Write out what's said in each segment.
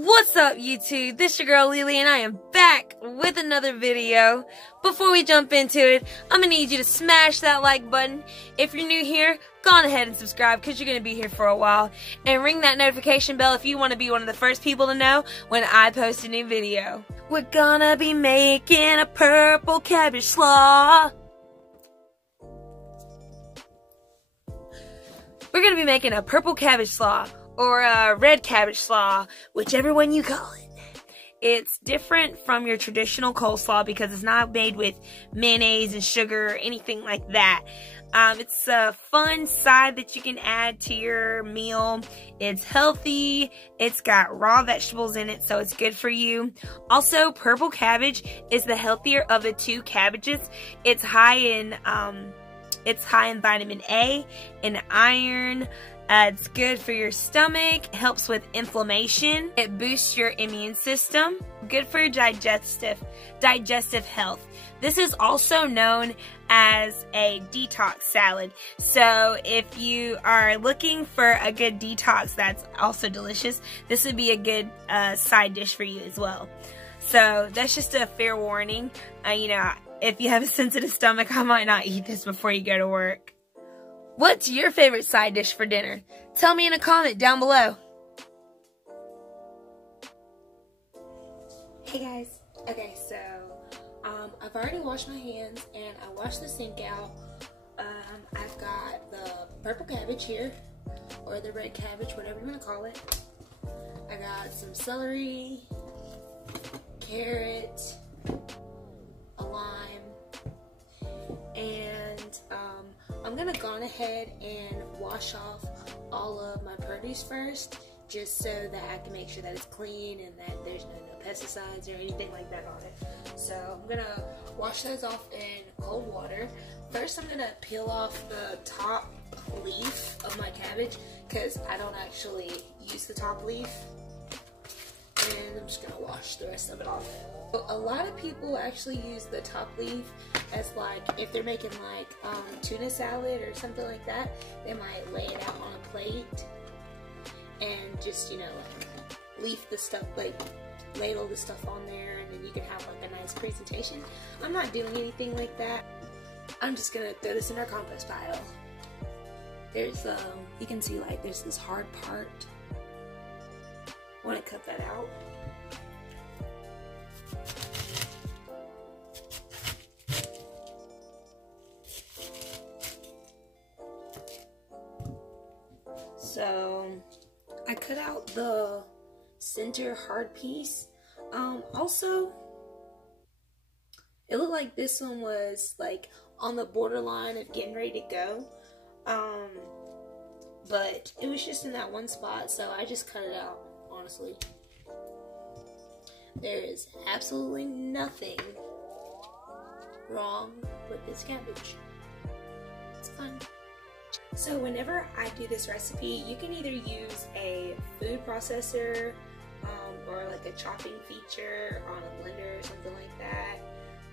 What's up, YouTube? This your girl Lily, and I am back with another video. Before we jump into it, I'm gonna need you to smash that like button. If you're new here, go on ahead and subscribe because you're gonna be here for a while. And ring that notification bell if you want to be one of the first people to know when I post a new video. We're gonna be making a purple cabbage slaw. We're gonna be making a purple cabbage slaw, or a red cabbage slaw, whichever one you call it. It's different from your traditional coleslaw because it's not made with mayonnaise and sugar or anything like that. It's a fun side that you can add to your meal. It's healthy. It's got raw vegetables in it, so it's good for you. Also, purple cabbage is the healthier of the two cabbages. It's high in vitamin A and iron. It's good for your stomach, helps with inflammation, it boosts your immune system, good for your digestive health. This is also known as a detox salad. So if you are looking for a good detox that's also delicious, this would be a good side dish for you as well. So that's just a fair warning. If you have a sensitive stomach, I might not eat this before you go to work. What's your favorite side dish for dinner? Tell me in a comment down below. Hey guys. Okay, so I've already washed my hands and I washed the sink out. I've got the purple cabbage here, or the red cabbage, whatever you want to call it. I got some celery, carrot, a lime, and I'm gonna go on ahead and wash off all of my produce first, just so that I can make sure that it's clean and that there's no pesticides or anything like that on it. So I'm gonna wash those off in cold water. First, I'm gonna peel off the top leaf of my cabbage because I don't actually use the top leaf, and I'm just gonna wash the rest of it off. A lot of people actually use the top leaf as, like, if they're making like tuna salad or something like that, they might lay it out on a plate and just, leaf the stuff, like ladle the stuff on there, and then you can have like a nice presentation. I'm not doing anything like that. I'm just gonna throw this in our compost pile. There's you can see, like, there's this hard part. I want to cut that out. So I cut out the center hard piece. Also, it looked like this one was like on the borderline of getting ready to go. But it was just in that one spot, so I just cut it out, honestly. There is absolutely nothing wrong with this cabbage. It's fine. So whenever I do this recipe, you can either use a food processor or like a chopping feature on a blender or something like that,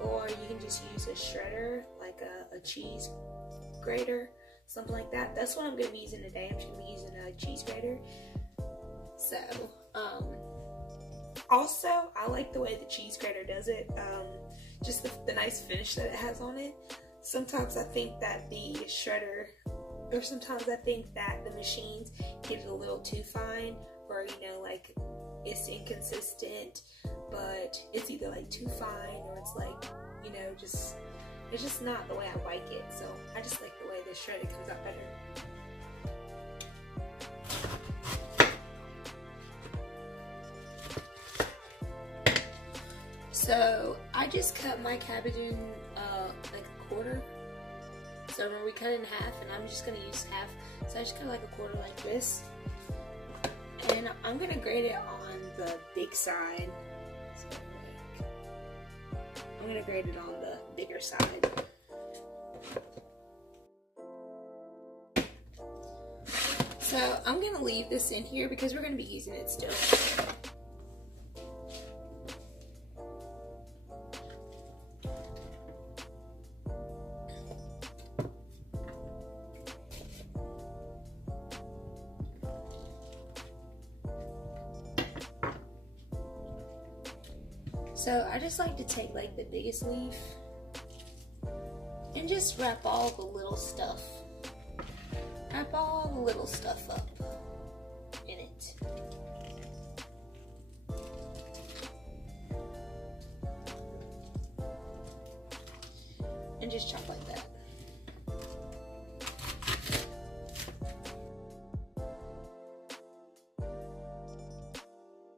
or you can just use a shredder, like a cheese grater, something like that. That's what I'm going to be using today. I'm just going to be using a cheese grater. So, also, I like the way the cheese grater does it, just the nice finish that it has on it. Sometimes I think that the shredder, or sometimes I think that the machines get it a little too fine, or like it's inconsistent, but it's either like too fine or it's like, it's just not the way I like it. So I just like the way the shredder comes out better. So I just cut my cabbage in like a quarter. So remember, we cut it in half, and I'm just gonna use half. So I just cut like a quarter like this, and I'm gonna grate it on the big side. So I'm gonna grate it on the bigger side. So I'm gonna leave this in here because we're gonna be using it still. So I just like to take like the biggest leaf and just wrap all the little stuff. Wrap all the little stuff up in it. And just chop like that.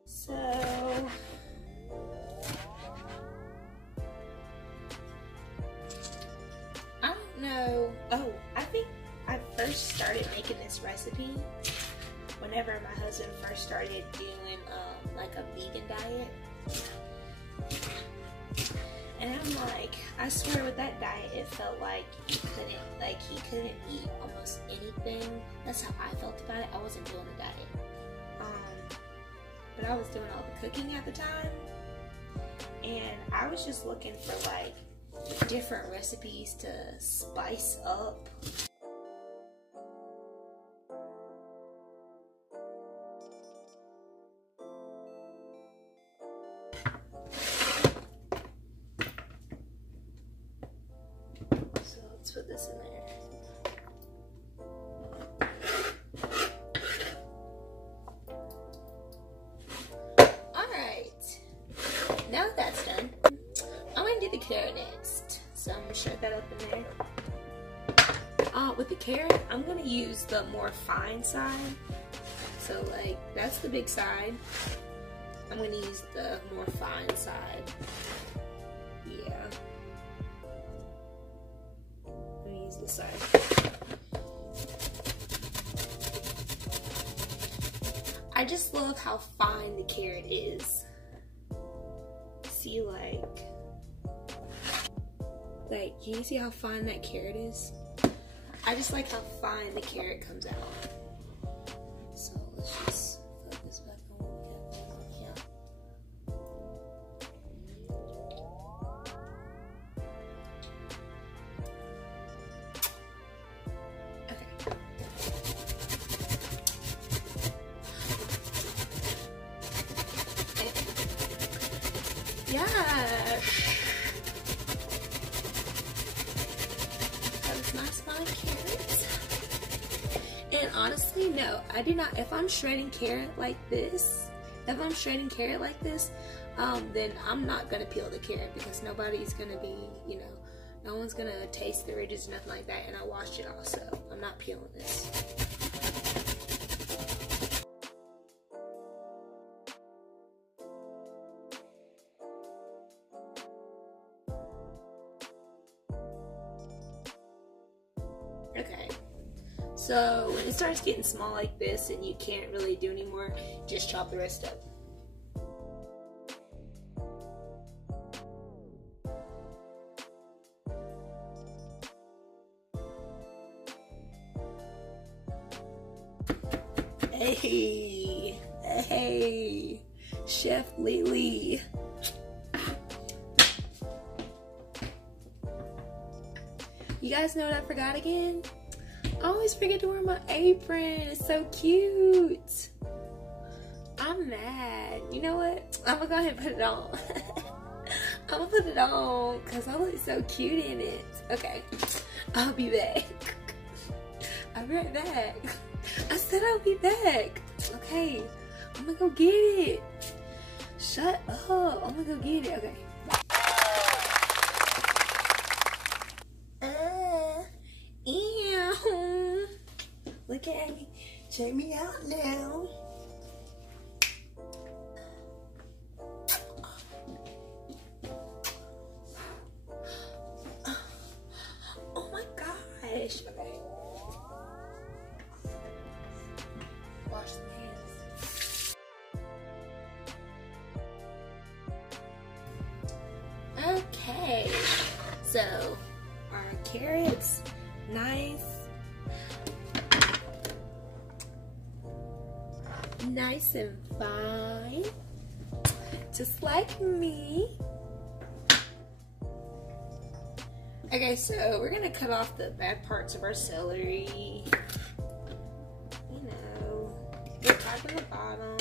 So I don't know. Oh, I think I first started making this recipe whenever my husband first started doing like a vegan diet. And I'm like, I swear with that diet, it felt like he couldn't eat almost anything. That's how I felt about it. I wasn't doing a diet. But I was doing all the cooking at the time. And I was just looking for like different recipes to spice up. Let's put this in there. Alright. Now that that's done, I'm going to do the carrot next. So I'm going to shred that up in there. With the carrot, I'm going to use the more fine side. So like, that's the big side. I'm going to use the more fine side. Yeah. This side. I just love how fine the carrot is. See, like, can you see how fine that carrot is? I just like how fine the carrot comes out. So let's just put this back on. Yeah. Yes! Those nice fine carrots. And honestly, no, I do not. If I'm shredding carrot like this, then I'm not gonna peel the carrot because nobody's gonna be, no one's gonna taste the ridges, nothing like that. And I washed it all, so I'm not peeling this. Okay, so when it starts getting small like this and you can't really do anymore, just chop the rest up. Hey, Chef Lily. You guys know what I forgot again? I always forget to wear my apron. It's so cute. I'm mad. You know what? I'm gonna go ahead and put it on. I'm gonna put it on because I look so cute in it. Okay, I'll be back. I'll be right back. I said I'll be back. Okay, I'm gonna go get it. Shut up. I'm gonna go get it. Okay. Ew. Look at me. Check me out now. Oh my gosh. Okay. Wash the hands. Okay. So, our carrots, nice and fine, just like me. Okay, so we're gonna cut off the bad parts of our celery. The top and the bottom.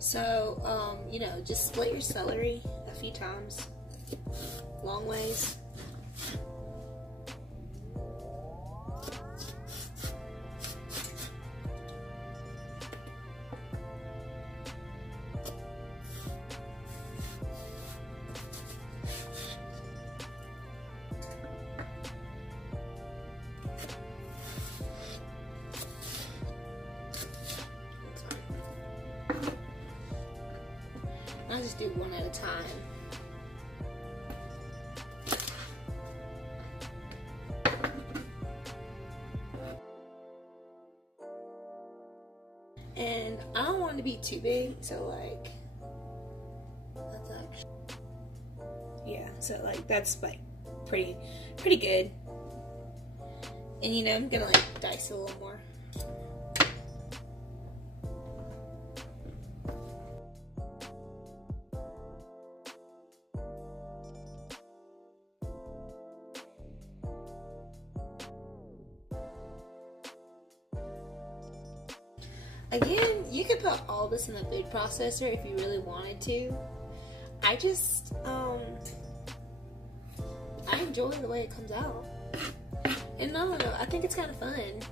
So, just split your celery. few times. Long ways. I'll just do one at a time. And I don't want it to be too big, so like, that's actually, yeah, so like, that's like pretty good. And you know, I'm gonna like dice it a little more. Again, you could put all this in the food processor if you really wanted to. I just, I enjoy the way it comes out. And I don't know, I think it's kind of fun.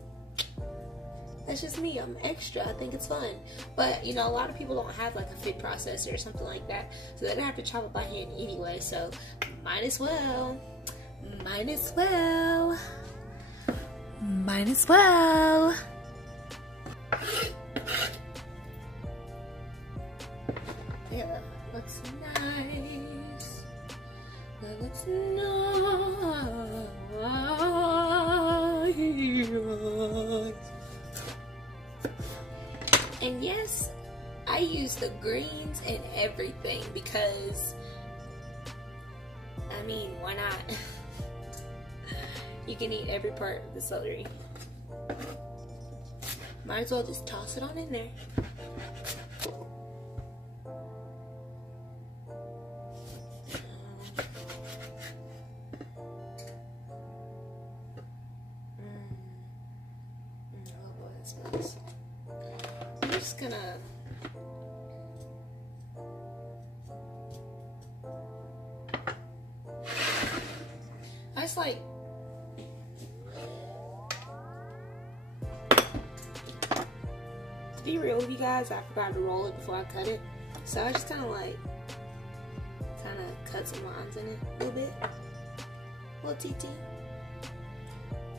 That's just me, I'm extra, I think it's fun. But, you know, a lot of people don't have like a food processor or something like that. So they're gonna have to chop it by hand anyway, so might as well. Might as well. Might as well. Yeah, that looks nice. That looks nice. And yes, I use the greens and everything because, I mean, why not? You can eat every part of the celery. Might as well just toss it on in there. Oh boy, that smells. I'm just gonna like to be real with you guys, I forgot to roll it before I cut it, so I just kind of cut some lines in it a little bit, a little TT.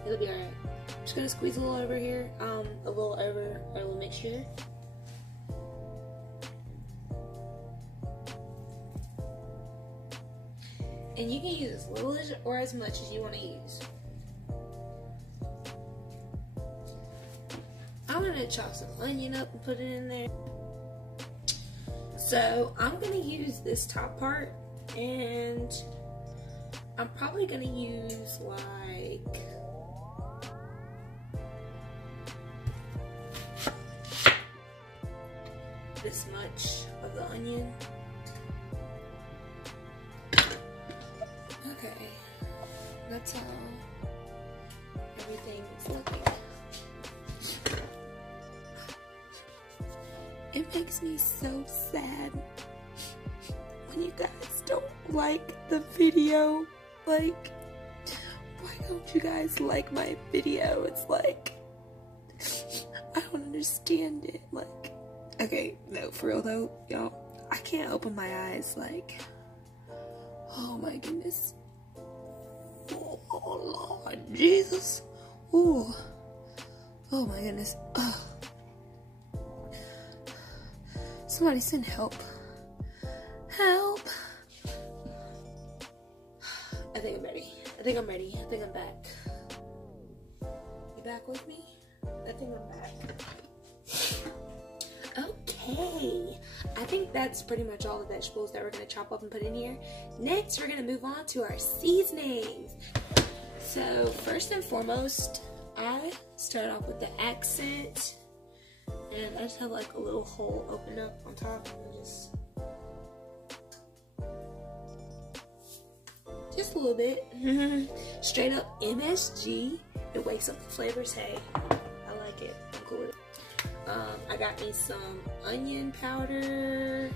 It'll be alright. I'm just gonna squeeze a little over here, a little over our little mixture. And you can use as little or as much as you want to use. I'm going to chop some onion up and put it in there. So I'm going to use this top part, and I'm probably going to use like this much of the onion. Okay, that's how everything is looking. It makes me so sad when you guys don't like the video. Like, why don't you guys like my video? It's like, I don't understand it. Like, okay, no, for real though, y'all, I can't open my eyes, like, oh my goodness. Oh Lord Jesus. Ooh. Oh my goodness. Ugh. Somebody send help. Help. I think I'm ready. I think I'm ready. I think I'm back. You back with me? I think I'm back. Okay, I think that's pretty much all the vegetables that we're going to chop up and put in here. Next, we're going to move on to our seasonings. So, first and foremost, I start off with the accent. And I just have like a little hole open up on top. And just a little bit. Straight up MSG. It wakes up the flavors. Hey, I like it. I'm cool with it. I got me some onion powder.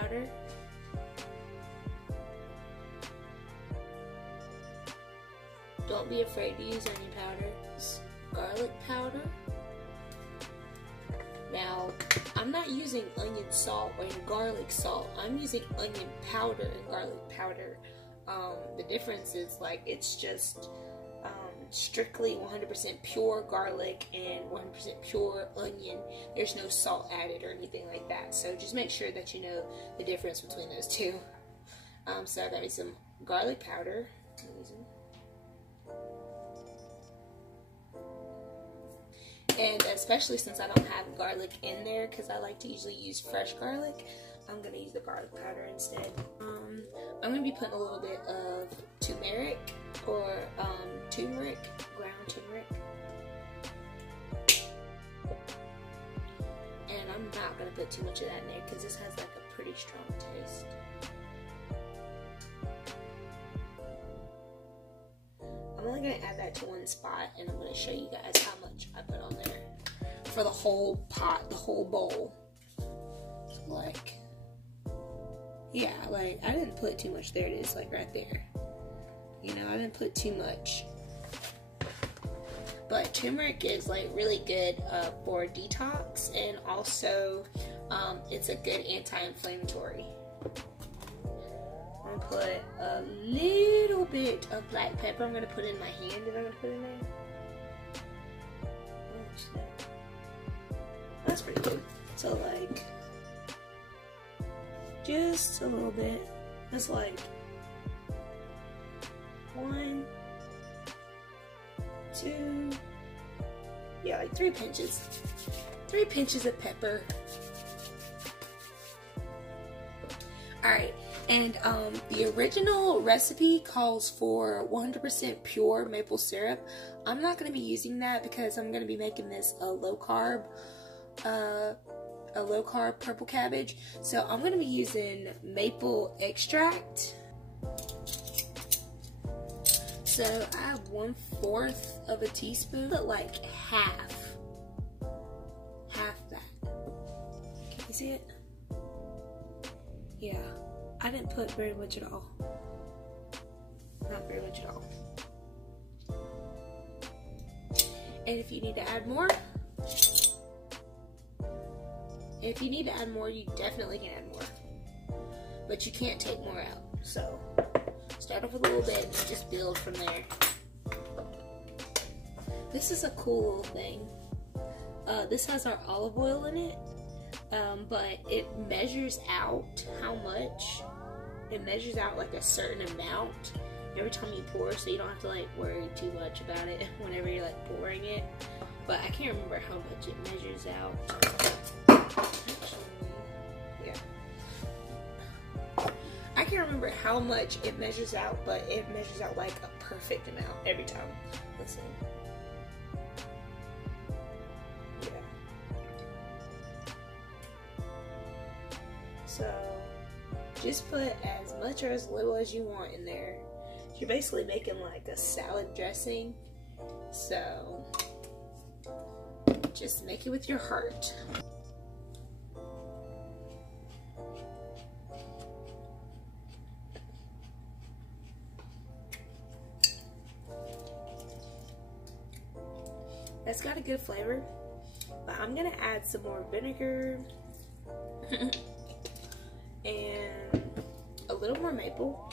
powder. Don't be afraid to use any powder. Garlic powder. Now, I'm not using onion salt or garlic salt. I'm using onion powder and garlic powder. The difference is like it's just strictly 100% pure garlic and 100% pure onion. There's no salt added or anything like that. So just make sure that you know the difference between those two. So I got me some garlic powder. And especially since I don't have garlic in there, because I like to usually use fresh garlic, I'm going to use the garlic powder instead. I'm going to be putting a little bit of turmeric or turmeric, ground turmeric. And I'm not going to put too much of that in there because this has like a pretty strong taste. I'm only going to add that to one spot, and I'm going to show you guys how much I put on there for the whole pot, the whole bowl. So like, yeah, like I didn't put too much. There it is, like right there. You know, I didn't put too much. But turmeric is like really good for detox, and also it's a good anti-inflammatory. I'm gonna put a little bit of black pepper. I'm gonna put it in my hand, and I'm gonna put it in there. That's pretty good. So like, just a little bit. That's like 1, 2, yeah, like 3 pinches. 3 pinches of pepper. Alright, and the original recipe calls for 100% pure maple syrup. I'm not going to be using that because I'm going to be making this a low carb purple cabbage. So I'm going to be using maple extract. So I have 1/4 of a teaspoon, but like half that. Can you see it? Yeah, I didn't put very much at all. Not very much at all. And if you need to add more, you definitely can add more. But you can't take more out. So start off with a little bit and just build from there. This is a cool little thing. This has our olive oil in it. But it measures out how much. It measures out like a certain amount every time you pour, so you don't have to like worry too much about it whenever you're like pouring it. But I can't remember how much it measures out. Actually, yeah. I can't remember how much it measures out, but it measures out like a perfect amount every time. Let's see. So just put as much or as little as you want in there. You're basically making like a salad dressing. So just make it with your heart. That's got a good flavor, but I'm gonna add some more vinegar. And a little more maple.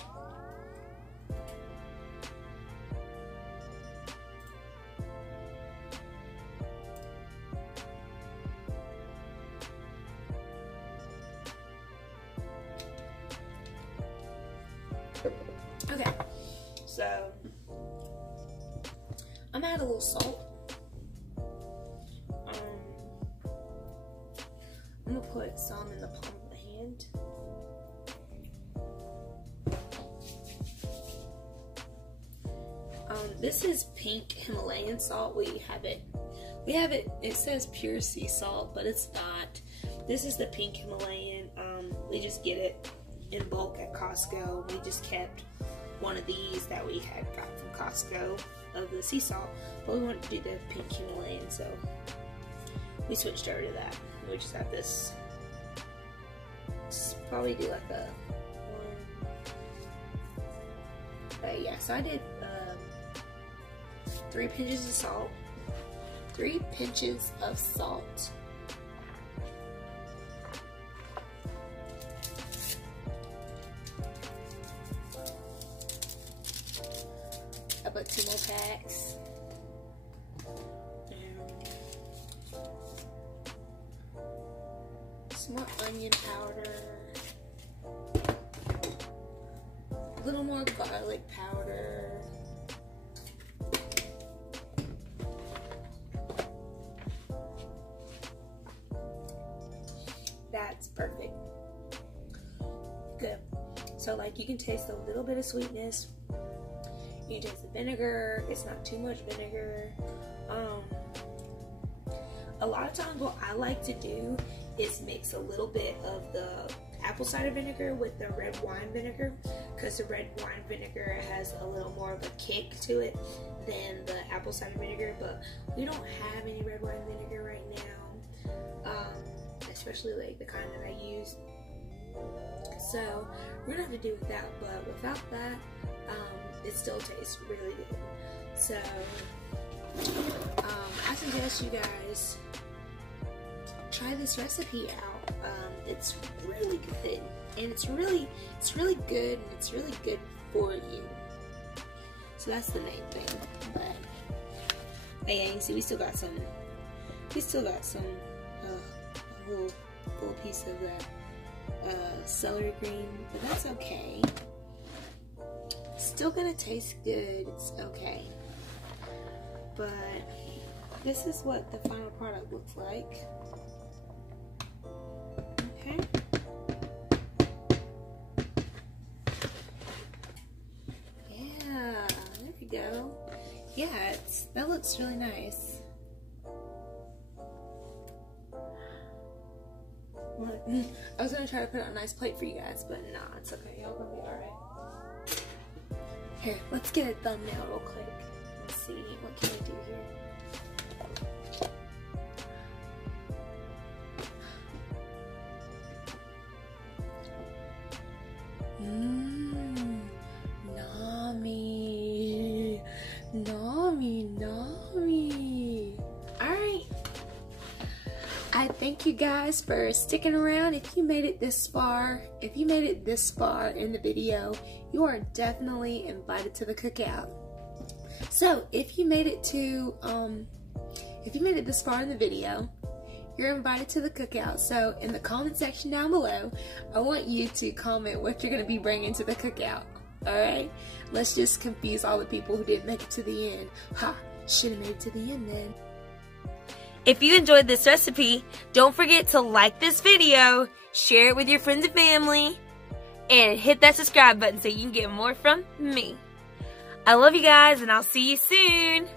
Okay, so I'm gonna add a little salt. I'm gonna put some in the palm of the hand. This is pink Himalayan salt. We have it, it says pure sea salt, but it's not. This is the pink Himalayan. We just get it in bulk at Costco. We just kept one of these that we had got from Costco of the sea salt, but we wanted to do the pink Himalayan, so we switched over to that. We just have this probably do like a one. Yeah, so I did 3 pinches of salt. 3 pinches of salt. I put 2 more packs. Some more onion powder. A little more garlic powder. That's perfect. Good. So like you can taste a little bit of sweetness. You can taste the vinegar. It's not too much vinegar. A lot of times what I like to do is mix a little bit of the apple cider vinegar with the red wine vinegar, because the red wine vinegar has a little more of a kick to it than the apple cider vinegar, but we don't have any red wine vinegar right now, especially like the kind that I use, so we're gonna have to do with that, but without that, it still tastes really good. So I suggest you guys try this recipe out. It's really good, and it's really good, and it's really good for you. So that's the main thing. But hey, you see, we still got some a little piece of that celery green, but that's okay. Still gonna taste good. It's okay. But this is what the final product looks like. Okay. Yeah, there we go. Yeah, that looks really nice. I was gonna try to put it on a nice plate for you guys, but nah, it's okay. Y'all gonna be alright. Here, let's get a thumbnail real quick. Let's see, what can we do here? Nami. Nami, nami. Alright. I thank you guys for sticking around. If you made it this far in the video, you are definitely invited to the cookout. So if you made it this far in the video, you're invited to the cookout. So in the comment section down below, I want you to comment what you're going to be bringing to the cookout. Alright? Let's just confuse all the people who didn't make it to the end. Ha! Should have made it to the end then. If you enjoyed this recipe, don't forget to like this video, share it with your friends and family, and hit that subscribe button so you can get more from me. I love you guys, and I'll see you soon.